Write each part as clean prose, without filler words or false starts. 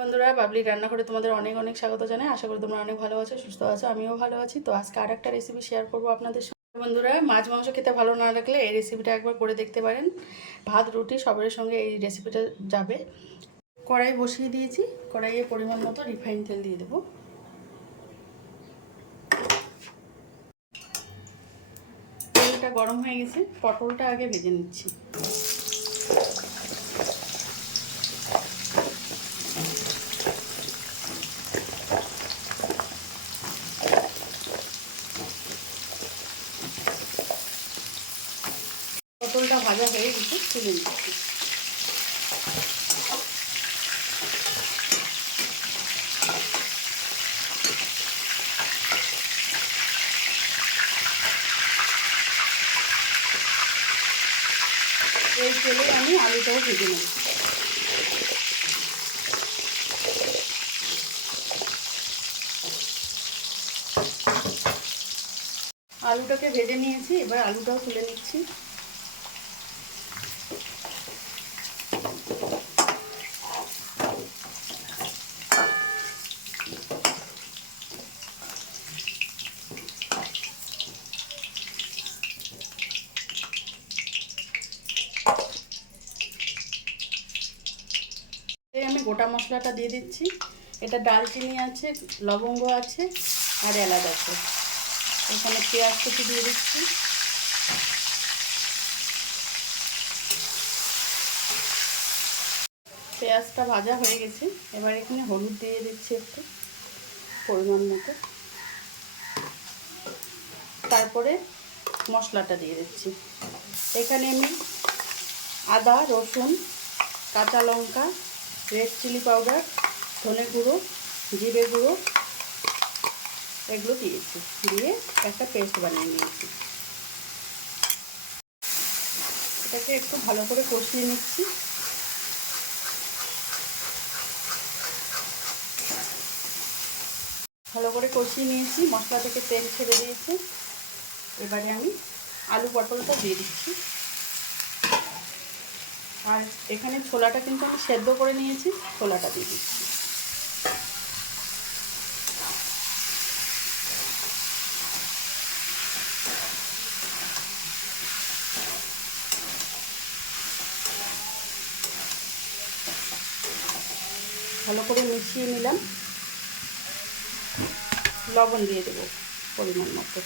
বন্ধুরা, বাবলি রান্নাঘরে তোমাদের অনেক অনেক স্বাগত জানাই। আশা করি তোমরা অনেক ভালো আছো, সুস্থ আছো, আমিও ভালো আছি। তো আজকে আরেকটা রেসিপি শেয়ার করবো আপনাদের সঙ্গে। বন্ধুরা, মাছ মাংস খেতে ভালো না লাগলে এই রেসিপিটা একবার করে দেখতে পারেন। ভাত রুটি সবের সঙ্গে এই রেসিপিটা যাবে। কড়াই বসিয়ে দিয়েছি, কড়াইয়ে পরিমাণ মতো রিফাইন তেল দিয়ে দেবো। তেলটা গরম হয়ে গেছে, পটলটা আগে ভেজে নিচ্ছি। পটলটা ভাজা হয়ে গেছে, তুলে নিচ্ছি। এই তেলে আমি আলুটাও ভেজে নেব। আলুটাকে ভেজে নিয়েছি, এবার আলুটাও তুলে নিচ্ছি। আমি গোটা মশলাটা দিয়ে দিচ্ছি। এটা দারচিনি আছে, লবঙ্গ আছে আর এলাচ আছে। এখানে পেঁয়াজ কুচি দিয়ে দিচ্ছি। পেঁয়াজটা ভাজা হয়ে গেছে, এবার এখানে হলুদ দিয়ে দিচ্ছি একটু পরিমাণ মতো। তারপরে মশলাটা দিয়ে দিচ্ছি। এখানে আমি আদা, রসুন, কাঁচা লঙ্কা, রেড চিলি পাউডার, ধনে গুঁড়ো, জিরে গুঁড়ো এগুলো দিয়েছি, দিয়ে একটা পেস্ট বানিয়ে নিয়েছি। এটাকে একটু ভালো করে কষিয়ে নিচ্ছি। ভালো করে কষিয়ে নিয়েছি, মশলা থেকে তেল ছেড়ে দিয়েছি। এবারে আমি আলু পটলটা দিয়ে দিচ্ছি। আর এখানে ছোলাটা কিন্তু আমি সেদ্ধ করে নিয়েছি, ছোলাটা দিয়ে দিচ্ছি। ভালো করে মিশিয়ে নিলাম। লবণ দিয়ে দেবো পরিমাণ মতো।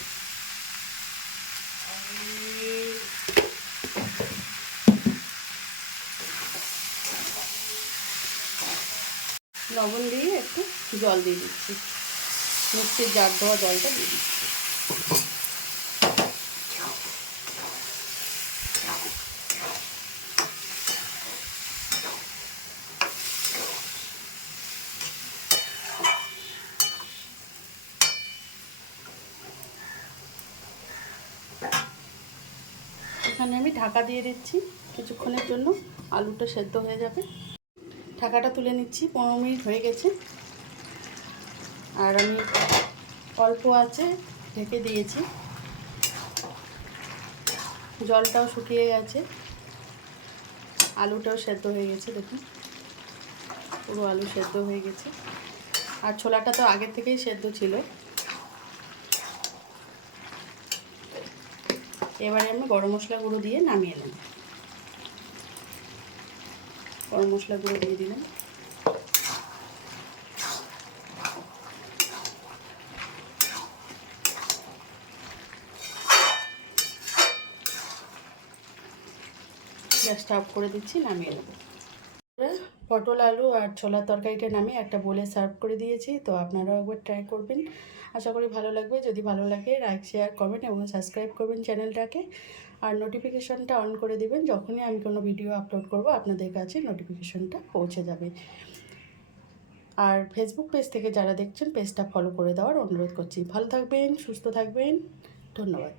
লবণ দিয়ে একটু জল দিয়ে দিচ্ছি, মিক্সির জার দেওয়া জলটা দিয়ে দিচ্ছি। এখানে আমি ঢাকা দিয়ে দিচ্ছি কিছুক্ষণের জন্য, আলুটা সেদ্ধ হয়ে যাবে। ঢাকাটা তুলে নিচ্ছি, 15 মিনিট হয়ে গেছে। আর আমি অল্প আছে ঢেকে দিয়েছি। জলটাও শুকিয়ে গেছে, আলুটাও সেদ্ধ হয়ে গেছে। দেখুন, পুরো আলু সেদ্ধ হয়ে গেছে। আর ছোলাটা তো আগের থেকেই সেদ্ধ ছিল। এবারে আমি গরম মশলা গুঁড়ো দিয়ে নামিয়ে নেব। গরম মশলা গুঁড়ো দিয়ে দিলাম। গ্যাসটা অফ করে দিচ্ছি, নামিয়ে নেব। পটল আলু আর ছোলার তরকারিটা নামিয়ে একটা বলে সার্ভ করে দিয়েছি। তো আপনারাও একবার ট্রাই করবেন, আশা করি ভালো লাগবে। যদি ভালো লাগে লাইক, শেয়ার, কমেন্ট এবং সাবস্ক্রাইব করবেন চ্যানেলটাকে। আর নোটিফিকেশানটা অন করে দেবেন, যখনই আমি কোনো ভিডিও আপলোড করব আপনাদের কাছে নোটিফিকেশানটা পৌঁছে যাবে। আর ফেসবুক পেজ থেকে যারা দেখছেন পেজটা ফলো করে দেওয়ার অনুরোধ করছি। ভালো থাকবেন, সুস্থ থাকবেন, ধন্যবাদ।